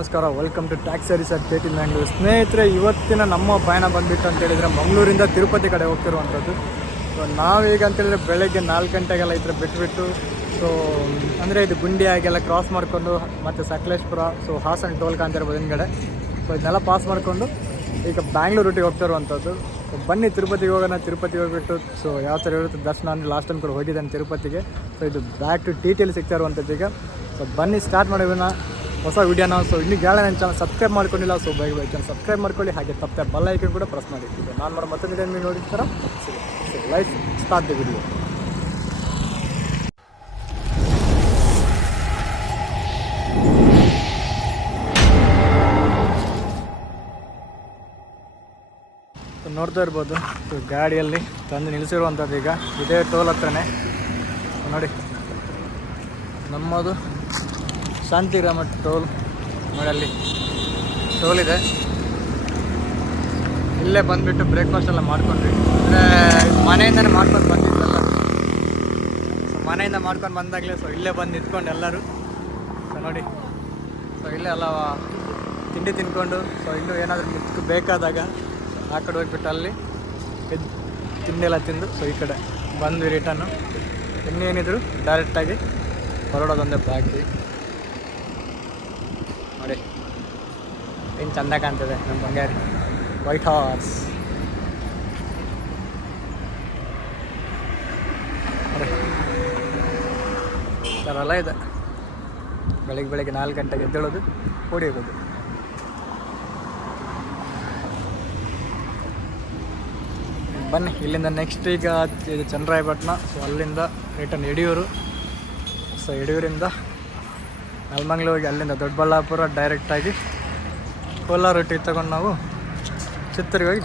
ನಮಸ್ಕಾರ welcome to tax service at ಪೇಟಿ ಮ್ಯಾಂಗ್ಳೂರು ಸ್ನೇಹಿತರೆ, ಇವತ್ತಿನ ನಮ್ಮ ಪಯಣ ಬಂದ್ಬಿಟ್ಟು ಅಂತೇಳಿದರೆ ಮಂಗಳೂರಿಂದ ತಿರುಪತಿ ಕಡೆ ಹೋಗ್ತಿರುವಂಥದ್ದು. ಸೊ ನಾವೀಗ ಅಂತ ಹೇಳಿದ್ರೆ ಬೆಳಗ್ಗೆ ನಾಲ್ಕು ಗಂಟೆಗೆಲ್ಲ ಈ ಥರ ಬಿಟ್ಬಿಟ್ಟು ಸೊ ಅಂದರೆ ಇದು ಗುಂಡಿ ಆಗೆಲ್ಲ ಕ್ರಾಸ್ ಮಾಡಿಕೊಂಡು, ಮತ್ತು ಸಕಲೇಶ್ಪುರ ಸೊ ಹಾಸನ ಟೋಲ್ ಇರ್ಬೋದು ಹಿಂದ್ಗಡೆ. ಸೊ ಇದನ್ನೆಲ್ಲ ಪಾಸ್ ಮಾಡಿಕೊಂಡು ಈಗ ಬ್ಯಾಂಗ್ಳೂರು ರೂಟಿಗೆ ಹೋಗ್ತಿರುವಂಥದ್ದು. ಸೊ ಬನ್ನಿ ತಿರುಪತಿಗೆ ಹೋಗೋಣ, ತಿರುಪತಿಗೆ ಹೋಗ್ಬಿಟ್ಟು ಸೊ ಯಾವ ಥರ ಇರುತ್ತೆ ದರ್ಶನ ಅಂದರೆ ಲಾಸ್ಟ್ ಟೈಮ್ ಕೂಡ ಹೋಗಿದ್ದಾನೆ ತಿರುಪತಿಗೆ. ಸೊ ಇದು ಬ್ಯಾಕ್ ಟು ಟಿಯಲ್ಲಿ ಸಿಗ್ತಾ ಇರುವಂಥದ್ದು ಈಗ. ಸೊ ಬನ್ನಿ ಸ್ಟಾರ್ಟ್ ಮಾಡೋಣ. ಹೊಸ ವಿಡಿಯೋನ ಸೊ ಇನ್ನೂ ಕೇಳ ನನ್ನ ಚಾನಲ್ ಸಬ್ಸ್ಕ್ರೈಬ್ ಮಾಡ್ಕೊಂಡಿಲ್ಲ ಸೊ ಬೇಗ ಬೈ ಚಾನಲ್ ಸಬ್ಸ್ಕ್ರೈಬ್ ಮಾಡ್ಕೊಳ್ಳಿ, ಹಾಗೆ ತಪ್ಪೆ ಬಲ್ಲ ಐಕನ್ ಕೂಡ ಪ್ರೆಸ್ ಮಾಡಿ. ಇದು ನಾನು ಮಾಡೋ ಮತ್ತೊಂದು ವಿಡಿಯೋ ನೀವು ನೋಡಿರ್ತಾರ ಲೈಫ್ ಸ್ಟಾರ್ಟ್ ದಿ ವಿಡಿಯೋ ನೋಡ್ತಾ ಇರ್ಬೋದು ಗಾಡಿಯಲ್ಲಿ ತಂದು ನಿಲ್ಲಿಸಿರುವಂಥದ್ದು ಈಗ ಇದೇ ಟೋಲ್ ಹತ್ರನೇ. ನೋಡಿ, ನಮ್ಮದು ಶಾಂತಿಗ್ರಾಮ ಟೋಲ್ ನೋಡಲ್ಲಿ ಟೋಲ್ ಇದೆ. ಇಲ್ಲೇ ಬಂದುಬಿಟ್ಟು ಬ್ರೇಕ್ಫಾಸ್ಟ್ ಎಲ್ಲ ಮಾಡ್ಕೊಂಡ್ವಿ. ಅಂದರೆ ಮನೆಯಿಂದನೇ ಮಾಡ್ಕೊಂಡು ಬಂದಿದ್ವಲ್ಲ ಸೊ ಮನೆಯಿಂದ ಮಾಡ್ಕೊಂಡು ಬಂದಾಗಲೇ ಸೊ ಇಲ್ಲೇ ಬಂದು ನಿಂತ್ಕೊಂಡು ಎಲ್ಲರೂ. ಸೊ ನೋಡಿ. ಸೊ ಇಲ್ಲೇ ಎಲ್ಲ ತಿಂಡಿ ತಿನ್ಕೊಂಡು ಸೊ ಇನ್ನೂ ಏನಾದರೂ ನಿಂತ್ಕೊ ಬೇಕಾದಾಗ, ಆ ಕಡೆ ಹೋಗ್ಬಿಟ್ಟು ಅಲ್ಲಿ ತಿಂಡಿ ಎಲ್ಲ ತಿಂದು ಸೊ ಈ ಕಡೆ ಬಂದ್ವಿ ರಿಟರ್ನು ಇನ್ನೇನಿದ್ರು ಡೈರೆಕ್ಟಾಗಿ ಹೊರಡೋದೊಂದೇ ಬಾಕಿ ನೋಡಿ. ಏನು ಚಂದ ಕಾಣ್ತದೆ ನಮ್ಮ ಬಂಗಾರಿ. ವೈಟ್ ಹಾರ್ಸ್ ಥರ ಎಲ್ಲ ಇದೆ. ಬೆಳಿಗ್ಗೆ ಬೆಳಿಗ್ಗೆ ನಾಲ್ಕು ಗಂಟೆಗೆ ಎದ್ದೇಳೋದು, ಓಡಿ ಹೋಗೋದು. ಬನ್ನಿ, ಇಲ್ಲಿಂದ ನೆಕ್ಸ್ಟ್ ಈಗ ಇದು ಚಂದ್ರಾಯಪಟ್ಟಣ ಸೊ ಅಲ್ಲಿಂದ ರಿಟರ್ನ್ ಯಡಿಯೂರು. ಸೊ ಯಡಿಯೂರಿಂದ ನೆಲಮಂಗ್ಲ ಹೋಗಿ ಅಲ್ಲಿಂದ ದೊಡ್ಡಬಳ್ಳಾಪುರ ಡೈರೆಕ್ಟಾಗಿ ಕೋಲಾರ ರೊಟ್ಟಿ ತಗೊಂಡು ನಾವು ಚಿತ್ತೂರಿಗೆ ಹೋಗಿ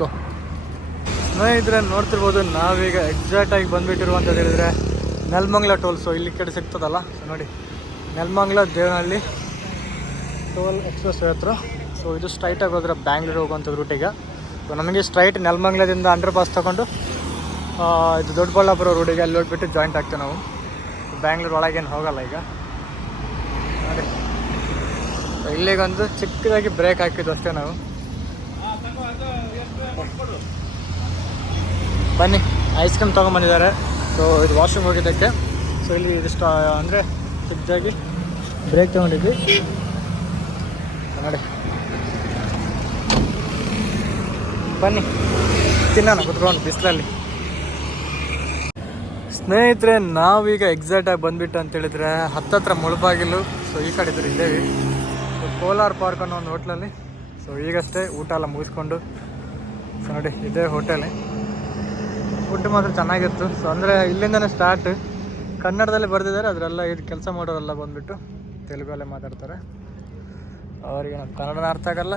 ಗೋ ಸ್ನೇಹಿತರೆ, ನೋಡ್ತಿರ್ಬೋದು, ನಾವೀಗ ಎಕ್ಸಾಕ್ಟಾಗಿ ಬಂದುಬಿಟ್ಟಿರುವಂಥದ್ದು ಹೇಳಿದ್ರೆ ನೆಲ್ಮಂಗ್ಲ ಟೋಲ್ ಸೊ ಇಲ್ಲಿ ಕಡೆ ಸಿಗ್ತದಲ್ಲ? ಸೊ ನೋಡಿ, ನೆಲ್ಮಂಗ್ಲ ದೇವನಹಳ್ಳಿ ಟೋಲ್ ಎಕ್ಸ್ಪ್ರೆಸ್ ಹತ್ರ. ಸೊ ಇದು ಸ್ಟ್ರೈಟಾಗಿ ಹೋದ್ರೆ ಬ್ಯಾಂಗ್ಳೂರು ಹೋಗುವಂಥದ್ದು ರೂಟಿಗೆ ಸೊ ನಮಗೆ ಸ್ಟ್ರೈಟ್ ನೆಲ್ಮಂಗ್ಲದಿಂದ ಅಂಡರ್ ಪಾಸ್ ತೊಗೊಂಡು ಇದು ದೊಡ್ಡಬಳ್ಳಾಪುರ ರೂಟಿಗೆ ಅಲ್ಲಿ ಹೋಗ್ಬಿಟ್ಟು ಜಾಯಿಂಟ್ ಆಗ್ತೇವೆ ನಾವು. ಬ್ಯಾಂಗ್ಳೂರು ಒಳಗೇನು ಹೋಗಲ್ಲ ಈಗ. ನೋಡಿ. ಇಲ್ಲಿಗೊಂದು ಚಿಕ್ಕದಾಗಿ ಬ್ರೇಕ್ ಹಾಕಿದ್ದು ಅಷ್ಟೇ ನಾವು. ಬನ್ನಿ ಐಸ್ ಕ್ರೀಮ್ ತೊಗೊಂಬಂದಿದ್ದಾರೆ. ಸೊ ಇದು ವಾಶ್ರೂಮ್ ಹೋಗಿದ್ದಕ್ಕೆ. ಸೊ ಇಲ್ಲಿ ಇದಿಷ್ಟು ಅಂದರೆ ಚಿಕ್ಕದಾಗಿ ಬ್ರೇಕ್ ತೊಗೊಂಡಿದ್ವಿ. ನೋಡಿ. ಬನ್ನಿ, ತಿನ್ನೋಣ ಕುತ್ಕೊಂಡು ಬಿಸಿಲಲ್ಲಿ. ಸ್ನೇಹಿತರೆ, ನಾವೀಗ ಎಕ್ಸಾಕ್ಟಾಗಿ ಬಂದ್ಬಿಟ್ಟು ಅಂತ ಹೇಳಿದ್ರೆ ಹತ್ತತ್ರ ಮುಳುಬಾಗಿಲು. ಸೊ ಈ ಕಡೆ ಇದ್ರೆ ಇದ್ದೇವೆ ಸೊ ಕೋಲಾರ್ ಪಾರ್ಕ್ ಅನ್ನೋ ಒಂದು ಹೋಟ್ಲಲ್ಲಿ ಸೊ ಈಗಷ್ಟೇ ಊಟ ಎಲ್ಲ ಮುಗಿಸ್ಕೊಂಡು. ಸೊ ನೋಡಿ, ಇದೇ ಹೋಟೆಲ್ ಫುಡ್ ಮಾತ್ರ ಚೆನ್ನಾಗಿತ್ತು. ಸೊ ಅಂದರೆ ಇಲ್ಲಿಂದನೇ ಸ್ಟಾರ್ಟ್ ಕನ್ನಡದಲ್ಲಿ ಬರೆದಿದ್ದಾರೆ, ಅದರೆಲ್ಲ ಇದು ಕೆಲಸ ಮಾಡೋರೆಲ್ಲ ಬಂದುಬಿಟ್ಟು ತೆಲುಗಲ್ಲೇ ಮಾತಾಡ್ತಾರೆ. ಅವರಿಗೆ ನಮ್ಮ ಕನ್ನಡನ ಅರ್ಥ ಆಗಲ್ಲ.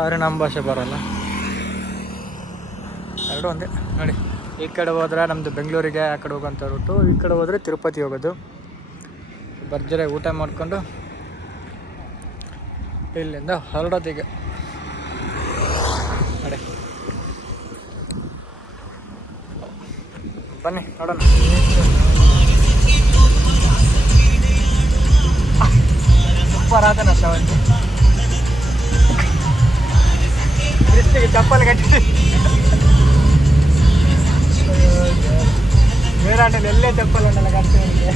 ಆದರೆ ನಮ್ಮ ಭಾಷೆ ಬರೋಲ್ಲ. ಎರಡು ಒಂದೇ. ನೋಡಿ. ಈ ಕಡೆ ಹೋದ್ರೆ ನಮ್ಮದು ಬೆಂಗಳೂರಿಗೆ, ಆ ಕಡೆ ಹೋಗೋಂಥ ರೂಟು ಈ ಕಡೆ ಹೋದರೆ ತಿರುಪತಿ ಹೋಗೋದು. ಭರ್ಜರಿ ಊಟ ಮಾಡಿಕೊಂಡು ಇಲ್ಲಿಂದ ಹೊರಡೋದೀಗ. ನೋಡಿ ಬನ್ನಿ, ನೋಡೋಣ. ಸೂಪರ್ ಆದ ಚಪ್ಪಲ್ ಚಪ್ಪಲಿ ಕಟ್ಟಿ. ಬೇರಾಟಲ್ಲಿ ಎಲ್ಲೇ ಚಪ್ಪಲ್ ಉಂಟಲ್ಲ ಕಟ್ಟಿ ನನಗೆ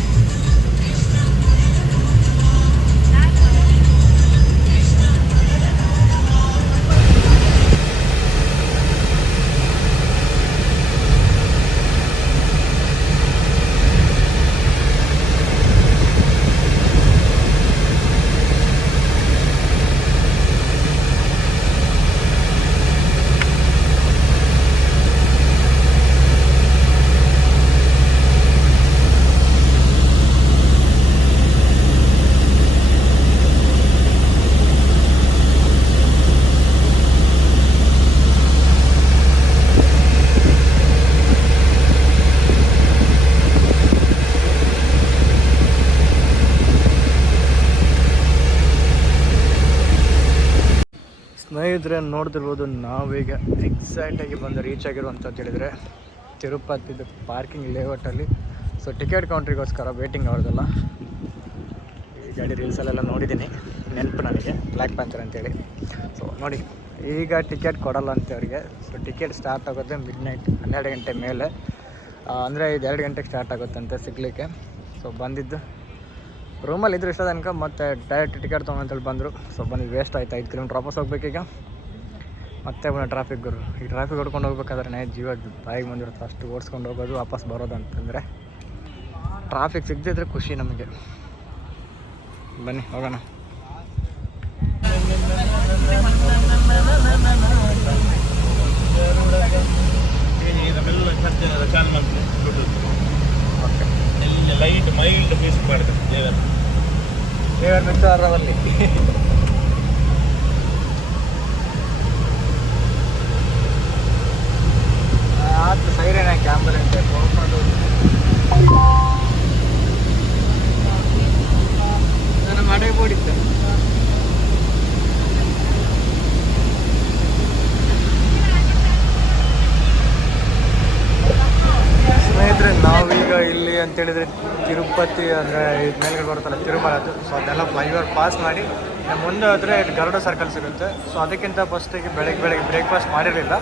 ಸ್ನೇಹಿತರೆ, ನೋಡ್ತಿರ್ಬೋದು ನಾವೀಗ ಎಕ್ಸಾಕ್ಟಾಗಿ ಬಂದು ರೀಚ್ ಆಗಿರುವಂಥದ್ದು ಹೇಳಿದರೆ ತಿರುಪತಿದು ಪಾರ್ಕಿಂಗ್ ಲೇಔಟಲ್ಲಿ ಸೊ ಟಿಕೆಟ್ ಕೌಂಟ್ರಿಗೋಸ್ಕರ ವೇಟಿಂಗ್ ಅವ್ರದ್ದೆಲ್ಲ ಈ ಗಾಡಿ ರೀಲ್ಸಲ್ಲೆಲ್ಲ ನೋಡಿದ್ದೀನಿ. ನೆನಪು ನನಗೆ ಬ್ಲ್ಯಾಕ್ ಪ್ಯಾಂಥರ್ ಅಂತೇಳಿ. ಸೊ ನೋಡಿ, ಈಗ ಟಿಕೆಟ್ ಕೊಡಲ್ಲ ಅಂತ ಅವರಿಗೆ. ಸೊ ಟಿಕೆಟ್ ಸ್ಟಾರ್ಟ್ ಆಗುತ್ತೆ ಮಿಡ್ ನೈಟ್ ಹನ್ನೆರಡು ಗಂಟೆ ಮೇಲೆ. ಅಂದರೆ ಇದು ಎರಡು ಗಂಟೆಗೆ ಸ್ಟಾರ್ಟ್ ಆಗುತ್ತಂತೆ ಸಿಗಲಿಕ್ಕೆ. ಸೊ ಬಂದಿದ್ದು ರೂಮಲ್ಲಿ ಇದ್ರೆ ಇಷ್ಟ ತನಕ, ಮತ್ತೆ ಡೈರೆಕ್ಟ್ ಟಿಕೆಟ್ ತೊಗೊಂಡಂತೇಳಿ ಬಂದರು. ಸೊ ಬಂದು ವೇಸ್ಟ್ ಆಯ್ತು? ಐದು ಕಿಲೋಮೀಟ್ರ್ ವಾಪಸ್ ಹೋಗ್ಬೇಕೀಗ ಮತ್ತೆ ಪುನಃ ಟ್ರಾಫಿಕ್ ಗುರು. ಈ ಟ್ರಾಫಿಕ್ ಹೊಡ್ಕೊಂಡು ಹೋಗ್ಬೇಕಾದ್ರೆ ನೈಟ್ ಜೀವ ಬಾಯಿಗೆ ಬಂದಿರುತ್ತೆ. ಅಷ್ಟು ಓಡಿಸ್ಕೊಂಡು ಹೋಗೋದು, ವಾಪಸ್ ಬರೋದು ಅಂತಂದರೆ ಟ್ರಾಫಿಕ್ ಸಿಗದಿದ್ರೆ ಖುಷಿ ನಮಗೆ. ಬನ್ನಿ, ಹೋಗೋಣ. ಲೈಟ್ ಮೈಲ್ಡ್ ಮ್ಯೂಸಿಕ್ ಮಾಡಿದೆ ದೇವರ ದೇವರ ಮಿತ್ರರಲ್ಲಿ ಆತು ಸೈರೇನ್ ಹಾಕಿ ಆಂಬುಲೆನ್ಸ್ ಹೋಗ್ಕೊಂಡು ನಾನು ಮಾಡೇ ಬೋಡಿತ್ತು ಸ್ನೇಹಿತರೆ ನಾವೀಗ ಇಲ್ಲಿ ಅಂತ ಹೇಳಿದ್ರೆ ತಿರುಪತಿ ಅಂದರೆ ಮೇಲ್ಗಡೆ ಬರುತ್ತಲ್ಲ ತಿರುಮಲ ಅದು. ಸೊ ಅದೆಲ್ಲ ಫ್ಲೈಓವರ್ ಪಾಸ್ ಮಾಡಿ ಮುಂದೆ ಆದರೆ ಗರುಡ ಸರ್ಕಲ್ ಸಿಗುತ್ತೆ. ಸೊ ಅದಕ್ಕಿಂತ ಫಸ್ಟಿಗೆ ಬೆಳಗ್ಗೆ ಬೆಳಗ್ಗೆ ಬ್ರೇಕ್ಫಾಸ್ಟ್ ಮಾಡಿರಲಿಲ್ಲ.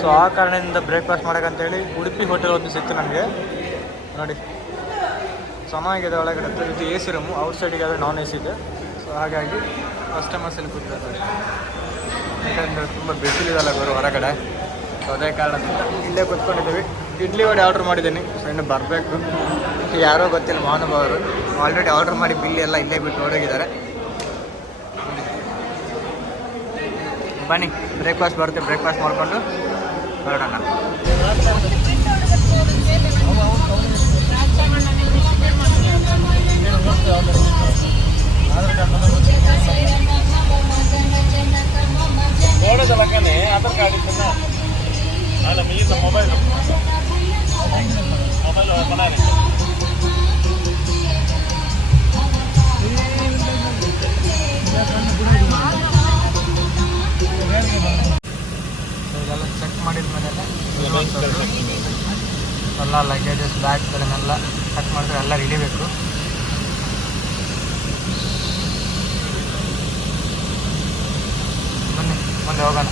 ಸೊ ಆ ಕಾರಣದಿಂದ ಬ್ರೇಕ್ಫಾಸ್ಟ್ ಮಾಡೋಕ್ಕಂತೇಳಿ ಉಡುಪಿ ಹೋಟೆಲ್ ಒಂದು ಸಿಕ್ತು ನಮಗೆ. ನೋಡಿ. ಚೆನ್ನಾಗಿದೆ ಒಳಗಡೆ ಇದು ಎ ಸಿ ರೂಮು ಔಟ್ ಸೈಡಿಗೆ ಆದರೆ ನಾನ್ ಎ ಸಿ ಇದೆ. ಸೊ ಹಾಗಾಗಿ ಕಸ್ಟಮರ್ಸಲ್ಲಿ ನೋಡಿ. ಯಾಕಂದರೆ ತುಂಬ ಬಿಸಿಲಿದಲ್ಲ ಗುರು ಹೊರಗಡೆ. ಸೊ ಅದೇ ಕಾರಣದಿಂದ ಇಲ್ಲೇ ಕೂತ್ಕೊಂಡಿದ್ದೀವಿ. ಇಡ್ಲಿ ವಡೆ ಆರ್ಡ್ರ್ ಮಾಡಿದ್ದೀನಿ. ಸೊ ಇನ್ನು ಬರಬೇಕು. ಯಾರೋ ಗೊತ್ತಿಲ್ಲ ಮಹಾನುಭಾವರು ಆಲ್ರೆಡಿ ಆರ್ಡ್ರ್ ಮಾಡಿ ಬಿಲ್ ಎಲ್ಲ ಇಲ್ಲೇ ಬಿಟ್ಟು ಹೊರಗಿದ್ದಾರೆ. ಬನ್ನಿ ಬ್ರೇಕ್ಫಾಸ್ಟ್ ಬರುತ್ತೆ ಬ್ರೇಕ್ಫಾಸ್ಟ್ ಮಾಡಿಕೊಂಡು ಹೊರಡೋಣ. ಆಧಾರ್ ಕಾರ್ಡ್ ಇತ್ತಲ್ಲ? ಅಲ್ಲ ಮೀನ ಮೊಬೈಲ್. ಮೊಬೈಲ್ ಸೊ ಇದೆಲ್ಲ ಚೆಕ್ ಮಾಡಿದ ಮೇಲೆ ಎಲ್ಲ ಲಗೇಜಸ್ ಬ್ಯಾಗ್ಗಳನ್ನೆಲ್ಲ ಚೆಕ್ ಮಾಡಿದ್ರೆ ಎಲ್ಲ ಹಿಡಿಬೇಕು ಬನ್ನಿ, ಮುಂದೆ ಹೋಗೋಣ.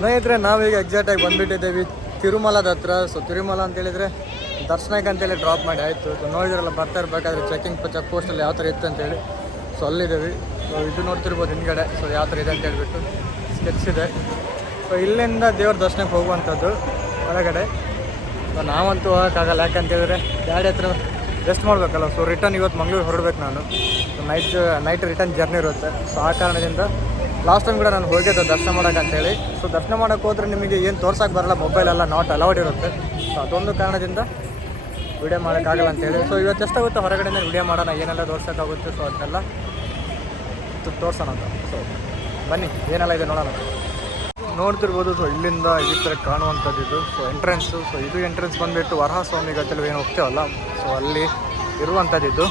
ಸ್ನೇಹಿತರೆ ನಾವೀಗ ಎಕ್ಸಾಕ್ಟಾಗಿ ಬಂದ್ಬಿಟ್ಟಿದ್ದೇವೆ. ತಿರುಮಲದ ಹತ್ರ. ಸೊ ತಿರುಮಲ ಅಂತ ಹೇಳಿದ್ರೆ ದರ್ಶನಕ್ಕೆ ಅಂತೇಳಿ ಡ್ರಾಪ್ ಮಾಡಿ ಆಯಿತು. ಸೊ ನೋಡಿದ್ರಲ್ಲ, ಬರ್ತಾ ಇರಬೇಕಾದ್ರೆ ಚೆಕಿಂಗ್ ಚೆಕ್ ಪೋಸ್ಟಲ್ಲಿ ಯಾವ ಥರ ಇತ್ತು ಅಂತೇಳಿ ಸೊ ಅಲ್ಲಿದ್ದೀವಿ. ಸೊ ಇದು ನೋಡ್ತಿರ್ಬೋದು ಹಿಂದ್ಗಡೆ. ಸೊ ಯಾವ ಥರ ಇದೆ ಅಂತ ಹೇಳ್ಬಿಟ್ಟು ಸ್ಕೆಚ್ ಇದೆ. ಸೊ ಇಲ್ಲಿಂದ ದೇವ್ರ ದರ್ಶನಕ್ಕೆ ಹೋಗುವಂಥದ್ದು ಒಳಗಡೆ. ಸೊ ನಾವಂತೂ ಹೋಗೋಕ್ಕಾಗಲ್ಲ. ಯಾಕಂತೇಳಿದ್ರೆ ಗಾಡಿ ಹತ್ರ ರೆಸ್ಟ್ ಮಾಡಬೇಕಲ್ಲ. ಸೊ ರಿಟರ್ನ್ ಇವತ್ತು ಮಂಗಳೂರು ಹೊರಡ್ಬೇಕು ನಾನು. So night night return journey ಇರುತ್ತೆ. ಸೊ ಆ ಕಾರಣದಿಂದ ಲಾಸ್ಟ್ ಟೈಮ್ ಕೂಡ ನಾನು ಹೋಗಿದ್ದೆ ದರ್ಶನ ಮಾಡೋಕೆ ಅಂತೇಳಿ. ಸೊ ದರ್ಶನ ಮಾಡೋಕೆ ಹೋದ್ರೆ ನಿಮಗೆ ಏನು ತೋರ್ಸೋಕೆ ಬರಲ್ಲ ಮೊಬೈಲ್ ಎಲ್ಲ ನಾಟ್ ಅಲೌಡ್ ಇರುತ್ತೆ. ಸೊ ಅದೊಂದು ಕಾರಣದಿಂದ ವಿಡಿಯೋ ಮಾಡೋಕ್ಕಾಗಲ್ಲ ಅಂತೇಳಿ. ಸೊ ಇವತ್ತು ಎಷ್ಟಾಗುತ್ತೆ? ಹೊರಗಡೆಯಿಂದ ವಿಡಿಯೋ ಮಾಡೋಣ, ಏನೆಲ್ಲ ತೋರ್ಸೋಕ್ಕಾಗುತ್ತೆ ಸೊ ಅದನ್ನೆಲ್ಲ ತೋರ್ಸೋಣ ಅಂತ. ಸೊ ಬನ್ನಿ, ಏನೆಲ್ಲ ಇದೆ ನೋಡೋಣ. ನೋಡ್ತಿರ್ಬೋದು ಸೊ ಇಲ್ಲಿಂದ ಈ ಥರ ಕಾಣುವಂಥದ್ದು ಸೊ ಎಂಟ್ರೆನ್ಸು ಸೊ ಇದು ಎಂಟ್ರೆನ್ಸ್ ಬಂದುಬಿಟ್ಟು ವರಹ ಸ್ವಾಮಿ ಏನು ಹೋಗ್ತೇವಲ್ಲ? ಸೊ ಅಲ್ಲಿ ಇರುವಂಥದ್ದು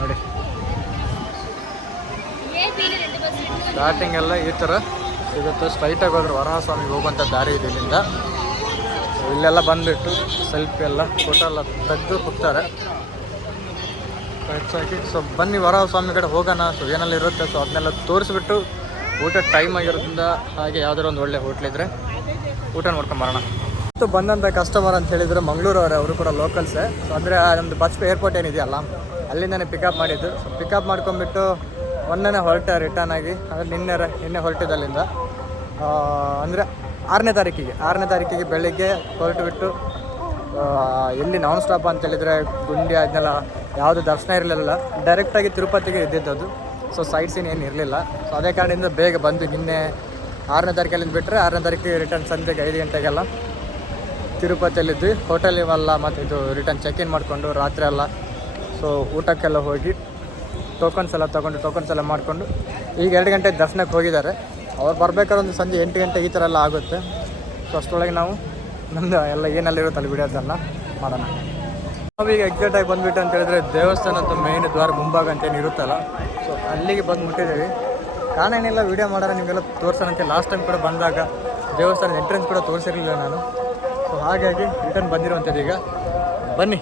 ನೋಡಿ. ಸ್ಟಾರ್ಟಿಂಗ್ ಎಲ್ಲ ಈ ಥರ ಸಿಗುತ್ತೆ ಸ್ಟ್ರೈಟಾಗಿ ಹೋದ್ರೆ ವರಹ ಸ್ವಾಮಿಗೆ ಹೋಗುವಂಥ ದಾರಿ ಇದೆ ಇಲ್ಲಿಂದ. ಸೊ ಇಲ್ಲೆಲ್ಲ ಬಂದುಬಿಟ್ಟು ಸೆಲ್ಫಿ ಎಲ್ಲ ಫೋಟೋ ಎಲ್ಲ ತೆಗೆದು ಹೋಗ್ತಾರೆ. ಹೆಚ್ಚಾಗಿ ಸೊ ಬನ್ನಿ ವರಹ ಸ್ವಾಮಿ ಕಡೆ ಹೋಗೋಣ. ಸೊ ಏನೆಲ್ಲ ಇರುತ್ತೆ? ಸೊ ಅದನ್ನೆಲ್ಲ ತೋರಿಸ್ಬಿಟ್ಟು ಊಟ ಟೈಮ್ ಆಗಿರೋದ್ರಿಂದ ಹಾಗೆ ಯಾವುದಾದ್ರು ಒಂದು ಒಳ್ಳೆ ಹೋಟ್ಲಿದ್ರೆ ಊಟ ಮಾಡ್ಕೊಂಡು ಬರೋಣ. ಮತ್ತು ಬಂದಂಥ ಕಸ್ಟಮರ್ ಅಂತ ಹೇಳಿದರೆ ಮಂಗಳೂರು ಅವರೇ ಕೂಡ ಲೋಕಲ್ಸೇ ಸೊ ಅಂದರೆ ನಮ್ಮದು ಬಸ್ಪೆ ಏರ್ಪೋರ್ಟ್ ಏನಿದೆಯಲ್ಲ, ಅಲ್ಲಿಂದನೇ ಪಿಕಪ್ ಮಾಡಿದ್ದು. ಸೊ ಪಿಕಪ್ ಮಾಡ್ಕೊಂಬಿಟ್ಟು ಒಂದನೇ ಹೊರಟ ರಿಟರ್ನ್ ಆಗಿ, ಅಂದರೆ ನಿನ್ನೆ ನಿನ್ನೆ ಹೊರಟಿದ್ದಲ್ಲಿಂದ ಅಂದರೆ ಆರನೇ ತಾರೀಕಿಗೆ ಆರನೇ ತಾರೀಕಿಗೆ ಬೆಳಿಗ್ಗೆ ಹೊರಟು ಬಿಟ್ಟು ಎಲ್ಲಿ ನಾನ್ ಸ್ಟಾಪ್ ಅಂತ ಹೇಳಿದರೆ ಗುಂಡಿ, ಅದನ್ನೆಲ್ಲ ಯಾವುದು ದರ್ಶನ ಇರಲಿಲ್ಲ ಡೈರೆಕ್ಟಾಗಿ ತಿರುಪತಿಗೆ ಇದ್ದಿದ್ದದು ಸೊ ಸೈಟ್ ಸೀನ್ ಏನು ಇರಲಿಲ್ಲ. ಸೊ ಅದೇ ಕಾರಣದಿಂದ ಬೇಗ ಬಂದು ನಿನ್ನೆ ಆರನೇ ತಾರೀಕಲ್ಲಿಂದ ಬಿಟ್ಟರೆ ಆರನೇ ತಾರೀಕಿಗೆ ರಿಟರ್ನ್ ಸಂಜೆಗೆ ಐದು ಗಂಟೆಗೆಲ್ಲ ತಿರುಪತಿಯಲ್ಲಿದ್ವಿ. ಹೋಟೆಲ್ ಇವೆಲ್ಲ ಮತ್ತು ಇದು ರಿಟರ್ನ್ ಚೆಕ್ ಇನ್ ಮಾಡಿಕೊಂಡು ರಾತ್ರಿ ಎಲ್ಲ. ಸೊ ಊಟಕ್ಕೆಲ್ಲ ಹೋಗಿ ಟೋಕನ್ಸ್ ಎಲ್ಲ ತೊಗೊಂಡು ಟೋಕನ್ಸ್ ಎಲ್ಲ ಮಾಡಿಕೊಂಡು, ಈಗ ಎರಡು ಗಂಟೆ ದರ್ಶನಕ್ಕೆ ಹೋಗಿದ್ದಾರೆ. ಅವ್ರು ಬರಬೇಕಾದ್ರೆ ಒಂದು ಸಂಜೆ ಎಂಟು ಗಂಟೆ ಈ ಥರ ಎಲ್ಲ ಆಗುತ್ತೆ. ಸೊ ಅಷ್ಟರೊಳಗೆ ನಾವು ನಮ್ಮದು ಎಲ್ಲ ಏನೆಲ್ಲ ಇರುತ್ತೆ ಅಲ್ಲಿ ಬಿಡೋದೆಲ್ಲ ಮಾಡೋಣ. ನಾವೀಗ ಎಕ್ಸಾಕ್ಟಾಗಿ ಬಂದುಬಿಟ್ಟು ಅಂತ ಹೇಳಿದ್ರೆ ಅಂತ ಮೇನ್ ದ್ವಾರ ಮುಂಭಾಗ ಅಂತೇನು ಇರುತ್ತಲ್ಲ ಸೊ ಅಲ್ಲಿಗೆ ಬಂದು ಮುಟ್ಟಿದ್ದೀವಿ ಕಾರಣ ಏನಿಲ್ಲ ವೀಡಿಯೋ ಮಾಡೋಣ, ನಿಮಗೆಲ್ಲ ತೋರ್ಸೋಣ ಅಂತ. ಲಾಸ್ಟ್ ಟೈಮ್ ಕೂಡ ಬಂದಾಗ ದೇವಸ್ಥಾನದ ಎಂಟ್ರೆನ್ಸ್ ಕೂಡ ತೋರಿಸಿರಲಿಲ್ಲ ನಾನು. ಸೊ ಹಾಗಾಗಿ ರಿಟರ್ನ್ ಬಂದಿರುವಂಥದ್ದು ಈಗ. ಬನ್ನಿ.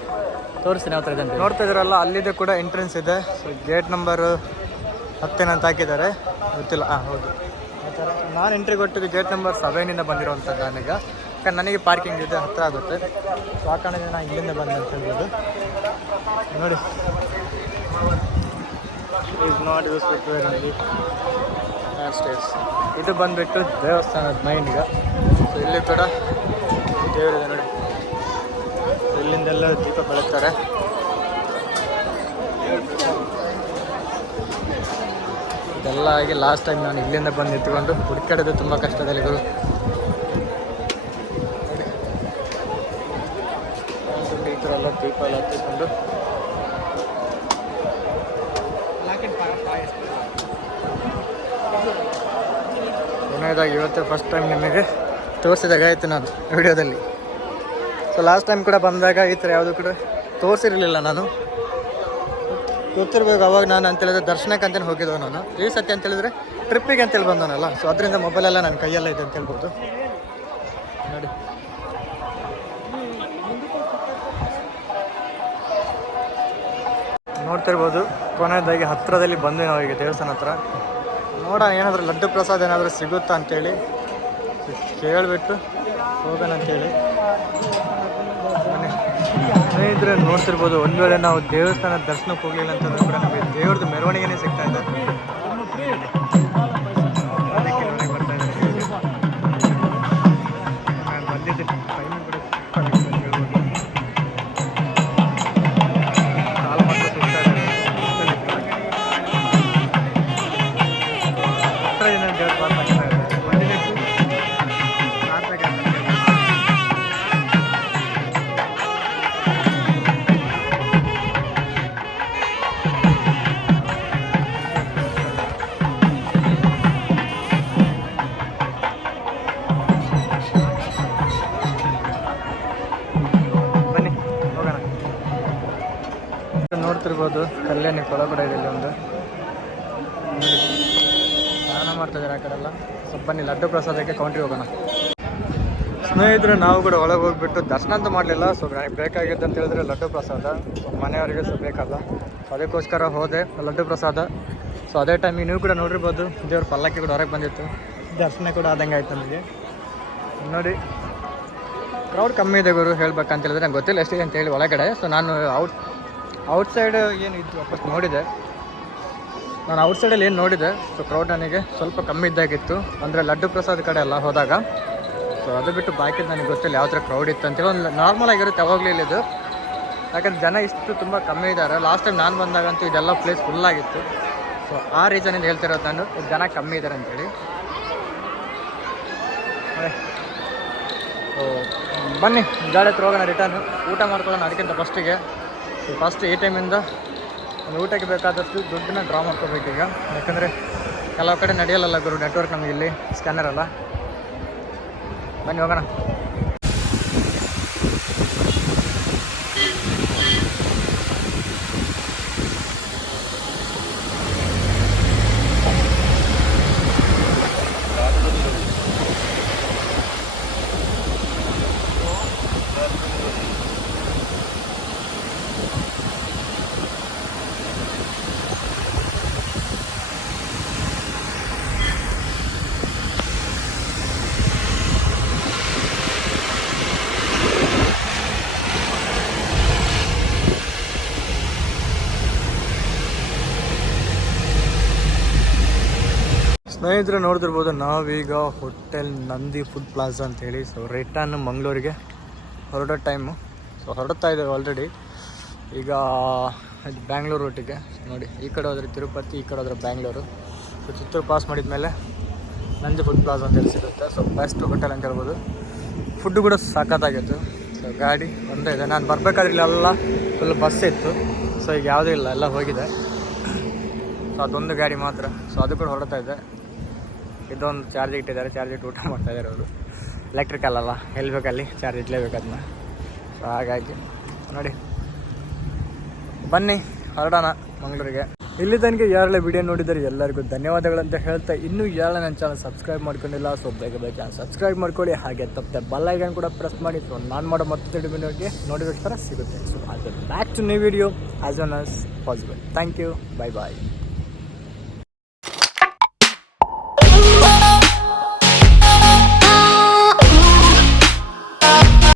ತೋರಿಸ್ತೀನಿ ಯಾವ ಥರ ಇದೆ ನೋಡ್ತಾ ಇದ್ರಲ್ಲ ಅಲ್ಲಿದೆ ಕೂಡ ಎಂಟ್ರೆನ್ಸ್ ಇದೆ. ಗೇಟ್ ನಂಬರ್ ಹತ್ತೇನಂತ ಹಾಕಿದ್ದಾರೆ. ಗೊತ್ತಿಲ್ಲ. ಹಾಂ ಹೌದು. ಆ ಥರ. ನಾನು ಎಂಟ್ರಿ ಕೊಟ್ಟಿದ್ದು ಗೇಟ್ ನಂಬರ್ ಸೆವೆನಿಂದ ಬಂದಿರುವಂಥದ್ದು ನಾನೀಗ ಯಾಕಂದ್ರೆ ನನಗೆ ಪಾರ್ಕಿಂಗ್ ಇದೆ ಹತ್ತಿರ ಆಗುತ್ತೆ. ಸೊ ಆ ನಾನು ಇಲ್ಲಿಂದ ಬಂದೆ ಅಂತ ಹೇಳ್ಬೋದು. ನೋಡಿ. ನಾಟ್ ಸ್ಟೇಸ್ ಇದು ಬಂದ್ಬಿಟ್ಟು ದೇವಸ್ಥಾನದ ಮೈಂಡ್ ಸೊ ಇಲ್ಲಿ ಕೂಡ ದೇವರಿದೆ ನೋಡಿ. ದೀಪ ಬೆಳಗ್ತಾರೆ. ಇದೆಲ್ಲ ಆಗಿ ಲಾಸ್ಟ್ ಟೈಮ್ ನಾನು ಇಲ್ಲಿಂದ ಬಂದು ನಿಂತ್ಕೊಂಡು ಹುಡುಕಾಡೋದು ತುಂಬ ಕಷ್ಟದಲ್ಲಿ ಗುರು. ಈ ಥರ ಎಲ್ಲ ದೀಪ ಎಲ್ಲ ಹತ್ತಿಕೊಂಡು ಇವತ್ತೇ ಫಸ್ಟ್ ಟೈಮ್ ನಿಮಗೆ ತೋರಿಸಿದಾಗ ಆಯಿತು ನಾನು ವಿಡಿಯೋದಲ್ಲಿ. ಸೊ ಲಾಸ್ಟ್ ಟೈಮ್ ಕೂಡ ಬಂದಾಗ ಈ ಥರ ಯಾವುದು ಕೂಡ ತೋರಿಸಿರಲಿಲ್ಲ ನಾನು. ಗೊತ್ತಿರ್ಬೇಕು, ಅವಾಗ ನಾನು ಅಂತ ಹೇಳಿದ್ರೆ ದರ್ಶನಕ್ಕೆ ಅಂತಲೇ ಹೋಗಿದ್ದೆ ನಾನು. ಈ ಸತಿ ಅಂತ ಹೇಳಿದ್ರೆ ಟ್ರಿಪ್ಪಿಗೆ ಅಂತೇಳಿ ಬಂದವನಲ್ಲ. ಸೊ ಅದರಿಂದ ಮೊಬೈಲೆಲ್ಲ ನನ್ನ ಕೈಯೆಲ್ಲ ಇದೆ ಅಂತ ಹೇಳ್ಬೋದು. ನೋಡಿ. ನೋಡ್ತಿರ್ಬೋದು, ಕೊನೆಯದಾಗಿ ಹತ್ತಿರದಲ್ಲಿ ಬಂದೆ ನಾವು ಈಗ ದೇವಸ್ಥಾನ ಹತ್ರ. ನೋಡೋಣ ಏನಾದರೂ ಲಡ್ಡು ಪ್ರಸಾದ ಏನಾದರೂ ಸಿಗುತ್ತಾ ಅಂತೇಳಿ. ಕೇಳಿಬಿಟ್ಟು ಹೋಗೋಣ ಅಂತೇಳಿ. ಸ್ನೇಹಿತರೆ, ನೋಡ್ತಿರ್ಬೋದು ಒಂದು ವೇಳೆ ನಾವು ದೇವಸ್ಥಾನ ದರ್ಶನಕ್ಕೆ ಹೋಗಲಿಲ್ಲ ಅಂತಂದ್ರೆ ಕೂಡ ನಮಗೆ ದೇವ್ರದ್ದು ಮೆರವಣಿಗೆನೇ ಸಿಗ್ತಾ ಇದೆ ಸ್ನಾನ ಮಾಡ್ತಾ ಇದ್ದಾರೆ ಆ ಕಡೆ ಎಲ್ಲ. ಸ್ವಲ್ಪ ಬನ್ನಿ, ಲಡ್ಡು ಪ್ರಸಾದಕ್ಕೆ ಕೌಂಟ್ರಿ ಹೋಗೋಣ. ಸ್ನೇಹಿತರು, ನಾವು ಕೂಡ ಒಳಗೆ ಹೋಗ್ಬಿಟ್ಟು ದರ್ಶನ ಅಂತ ಮಾಡಲಿಲ್ಲ. ಸೊ ಬೇಕಾಗಿದ್ದು ಅಂತ ಹೇಳಿದ್ರೆ ಲಡ್ಡು ಪ್ರಸಾದ. ಸೊ ಮನೆಯವರಿಗೆ ಸೊ ಬೇಕಲ್ಲ. ಸೊ ಅದಕ್ಕೋಸ್ಕರ ಹೋದೆ, ಲಡ್ಡು ಪ್ರಸಾದ. ಸೊ ಅದೇ ಟೈಮಿಗೆ ನೀವು ಕೂಡ ನೋಡಿರ್ಬೋದು. ದೇವ್ರ ಪಲ್ಲಕ್ಕಿ ಕೂಡ ಹೊರಗೆ ಬಂದಿತ್ತು. ದರ್ಶನ ಕೂಡ ಆದಂಗೆ ಆಯ್ತು ನಮಗೆ. ನೋಡಿ ಕ್ರೌಡ್ ಕಮ್ಮಿ ಇದೆ ಗುರು, ಹೇಳ್ಬೇಕಂತ ಹೇಳಿದ್ರೆ ನಂಗೆ ಗೊತ್ತಿಲ್ಲ ಎಷ್ಟಿದೆ ಅಂತ ಹೇಳಿ ಒಳಗಡೆ. ಸೊ ನಾನು ಔಟ್ ಔಟ್ಸೈಡ್ ಏನು ಇತ್ತು ವಾಪಸ್ ನೋಡಿದೆ. ನಾನು ಔಟ್ಸೈಡಲ್ಲಿ ಏನು ನೋಡಿದೆ ಸೊ ಕ್ರೌಡ್ ನನಗೆ ಸ್ವಲ್ಪ ಕಮ್ಮಿ ಇದ್ದಾಗಿತ್ತು. ಅಂದರೆ ಲಡ್ಡು ಪ್ರಸಾದ್ ಕಡೆ ಎಲ್ಲ ಹೋದಾಗ. ಸೊ ಅದು ಬಿಟ್ಟು ಬಾಕಿ ನನಗೆ ಗೊತ್ತಿಲ್ಲ ಯಾವ ಥರ ಕ್ರೌಡ್ ಇತ್ತು ಅಂತೇಳಿ ಒಂದು ನಾರ್ಮಲ್ ಆಗಿರುತ್ತೆ, ಯಾವಾಗಲೂ ಇದು. ಯಾಕಂದ್ರೆ ಜನ ಇಷ್ಟು ತುಂಬ ಕಮ್ಮಿ ಇದ್ದಾರೆ. ಲಾಸ್ಟ್ ಟೈಮ್ ನಾನು ಬಂದಾಗಂತೂ ಇದೆಲ್ಲ ಪ್ಲೇಸ್ ಫುಲ್ ಆಗಿತ್ತು. ಸೊ ಆ ರೀಸನಿಂದ ಹೇಳ್ತಿರೋದು ನಾನು ಜನ ಕಮ್ಮಿ ಇದ್ದಾರೆ ಅಂತೇಳಿ. ಸೊ ಬನ್ನಿ ಗಾಡಿ ಹತ್ರ ಹೋಗೋಣ ರಿಟರ್ನ್ ಊಟ ಮಾಡ್ಕೊಳ್ಳೋಣ, ಅದಕ್ಕಿಂತ ಫಸ್ಟಿಗೆ ಫಸ್ಟ್ ಈ ಟೈಮಿಂದ ಊಟಕ್ಕೆ ಬೇಕಾದಷ್ಟು ದುಡ್ಡನ್ನ ಡ್ರಾ ಮಾಡ್ಕೋಬೇಕು ಈಗ. ಯಾಕಂದರೆ ಕೆಲವು ಕಡೆ ನಡೆಯಲ್ಲ ಗುರು ನೆಟ್ವರ್ಕ್ ನಮಗೆ ಇಲ್ಲಿ ಸ್ಕ್ಯಾನರ್ ಅಲ್ಲ. ಬನ್ನಿ ಹೋಗೋಣ. ಸ್ನೇಹಿತರೆ ನೋಡ್ತಿರ್ಬೋದು, ನಾವೀಗ ಹೋಟೆಲ್ ನಂದಿ ಫುಡ್ ಪ್ಲಾಜಾ ಅಂತ ಹೇಳಿ ಸೊ ರಿಟರ್ನ್ ಮಂಗಳೂರಿಗೆ ಹೊರಡೋ ಟೈಮು ಸೊ ಹೊರಡ್ತಾ ಇದ್ದೇವೆ ಆಲ್ರೆಡಿ ಈಗ ಇದು ಬ್ಯಾಂಗ್ಳೂರು ರೂಟಿಗೆ ನೋಡಿ, ಈ ಕಡೆ ಹೋದರೆ ತಿರುಪತಿ, ಈ ಕಡೆ ಹೋದರೆ ಬ್ಯಾಂಗ್ಳೂರು ಸೊ ಚಿತ್ತೂರು ಪಾಸ್ ಮಾಡಿದ ಮೇಲೆ ನಂದಿ ಫುಡ್ ಪ್ಲಾಜಾ ಅಂತ ಹೇಳಿ ಸಿಗುತ್ತೆ. ಸೊ ಬೆಸ್ಟ್ ಹೋಟೆಲ್ ಅಂತ ಹೇಳ್ಬೋದು. ಫುಡ್ ಕೂಡ ಸಾಕತ್ತಾಗಿತ್ತು ಸೊ ಗಾಡಿ ಒಂದೇ ಇದೆ. ನಾನು ಬರಬೇಕಾದ್ರೆ ಇಲ್ಲೆಲ್ಲ ಫುಲ್ ಬಸ್ ಇತ್ತು. ಸೊ ಈಗ ಯಾವುದೂ ಇಲ್ಲ, ಎಲ್ಲ ಹೋಗಿದೆ. ಸೊ ಅದೊಂದು ಗಾಡಿ ಮಾತ್ರ. ಸೊ ಅದು ಕೂಡ ಹೊರಡ್ತಾ ಇದೆ. ಇದೊಂದು ಚಾರ್ಜ್ ಇಟ್ಟಿದ್ದಾರೆ, ಚಾರ್ಜ್ ಇಟ್ಟು ಊಟ ಮಾಡ್ತಾ ಇದ್ದಾರೆ ಅವರು ಎಲೆಕ್ಟ್ರಿಕಲ್ ಅಲ್ಲ, ಎಲ್ಲಿ ಬೇಕಲ್ಲಿ ಚಾರ್ಜ್ ಇಟ್ಲೇಬೇಕು ಅದನ್ನ. ಸೊ ಹಾಗಾಗಿ, ನೋಡಿ. ಬನ್ನಿ, ಹೊರಡೋಣ ಮಂಗಳೂರಿಗೆ. ಇಲ್ಲಿ ತನಕ ಯಾರೆಲ್ಲ ವಿಡಿಯೋ ನೋಡಿದರೆ ಎಲ್ಲರಿಗೂ ಧನ್ಯವಾದಗಳಂತ ಹೇಳ್ತಾ ಇನ್ನೂ ಯಾರೆಲ್ಲ ನನ್ನ ಚಾನಲ್ ಸಬ್ಸ್ಕ್ರೈಬ್ ಮಾಡ್ಕೊಂಡಿಲ್ಲ ಸೊ ಬೇಗ ಬೇಗ ಸಬ್ಸ್ಕ್ರೈಬ್ ಮಾಡ್ಕೊಳ್ಳಿ. ಹಾಗೆ ತಪ್ಪದೆ ಬಲ್ಲ ಐಕನ್ ಕೂಡ ಪ್ರೆಸ್ ಮಾಡಿ ಸೊ ನಾನು ಮಾಡೋ ಮತ್ತೆ ವಿಡಿಯೋಗೆ ಥರ ಸಿಗುತ್ತೆ. ಸೊ ಅದು back to new video as soon as possible thank you bye bye